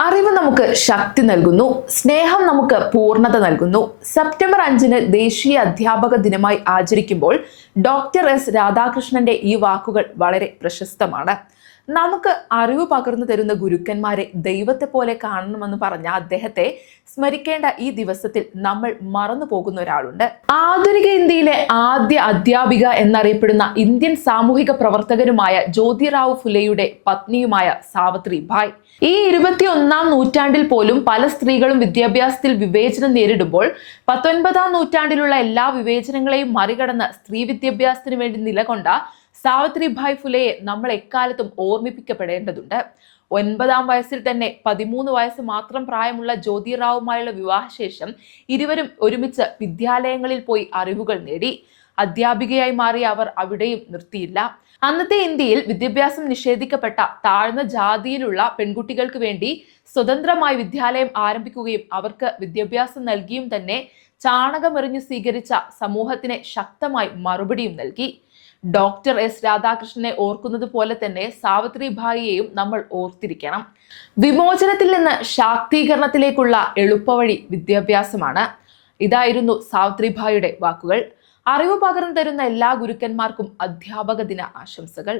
അറിവ് നമുക്ക് ശക്തി നൽകുന്നു, സ്നേഹം നമുക്ക് പൂർണ്ണത നൽകുന്നു. സെപ്റ്റംബർ 5 ദേശീയ അധ്യാപക ദിനമായി ആചരിക്കുമ്പോൾ ഡോക്ടർ എസ് രാധാകൃഷ്ണന്റെ ഈ വാക്കുകൾ വളരെ പ്രശസ്തമാണ്. നമുക്ക് അറിവ് പകർന്നു തരുന്ന ഗുരുക്കന്മാരെ ദൈവത്തെ പോലെ കാണണമെന്ന് പറഞ്ഞ അദ്ദേഹത്തെ സ്മരിക്കേണ്ട ഈ ദിവസത്തിൽ നമ്മൾ മറന്നു പോകുന്ന ഒരാളുണ്ട്. ആധുനിക ഇന്ത്യയിലെ ആദ്യ അധ്യാപിക എന്നറിയപ്പെടുന്ന ഇന്ത്യൻ സാമൂഹിക പ്രവർത്തകനുമായ ജ്യോതിറാവു ഫുലെയുടെ പത്നിയുമായ സാവിത്രിഭായ്. ഈ 21ാം നൂറ്റാണ്ടിൽ പോലും പല സ്ത്രീകളും വിദ്യാഭ്യാസത്തിൽ വിവേചനം നേരിടുമ്പോൾ 19ാം നൂറ്റാണ്ടിലുള്ള എല്ലാ വിവേചനങ്ങളെയും മറികടന്ന് സ്ത്രീ വിദ്യാഭ്യാസത്തിന് വേണ്ടി നിലകൊണ്ട സാവിത്രിഭായ് ഫുലെയെ നമ്മൾ എക്കാലത്തും ഓർമ്മിപ്പിക്കപ്പെടേണ്ടതുണ്ട്. 9ാം വയസ്സിൽ തന്നെ 13 വയസ്സ് മാത്രം പ്രായമുള്ള ജ്യോതിറാവുമായുള്ള വിവാഹശേഷം ഇരുവരും ഒരുമിച്ച് വിദ്യാലയങ്ങളിൽ പോയി അറിവുകൾ നേടി. അധ്യാപികയായി മാറിയ അവർ അവിടെയും നിർത്തിയില്ല. അന്നത്തെ ഇന്ത്യയിൽ വിദ്യാഭ്യാസം നിഷേധിക്കപ്പെട്ട താഴ്ന്ന ജാതിയിലുള്ള പെൺകുട്ടികൾക്ക് വേണ്ടി സ്വതന്ത്രമായി വിദ്യാലയം ആരംഭിക്കുകയും അവർക്ക് വിദ്യാഭ്യാസം നൽകിയും തന്നെ ചാണകമെറിഞ്ഞു സ്വീകരിച്ച സമൂഹത്തിന് ശക്തമായി മറുപടിയും നൽകി. ഡോക്ടർ എസ് രാധാകൃഷ്ണനെ ഓർക്കുന്നത് പോലെ തന്നെ സാവിത്രിഭായിയെയും നമ്മൾ ഓർത്തിരിക്കണം. വിമോചനത്തിൽ നിന്ന് ശാക്തീകരണത്തിലേക്കുള്ള എളുപ്പവഴി വിദ്യാഭ്യാസമാണ്. ഇതായിരുന്നു സാവിത്രിഭായിയുടെ വാക്കുകൾ. അറിവ് പകർന്നു തരുന്ന എല്ലാ ഗുരുക്കന്മാർക്കും അധ്യാപക ദിന ആശംസകൾ.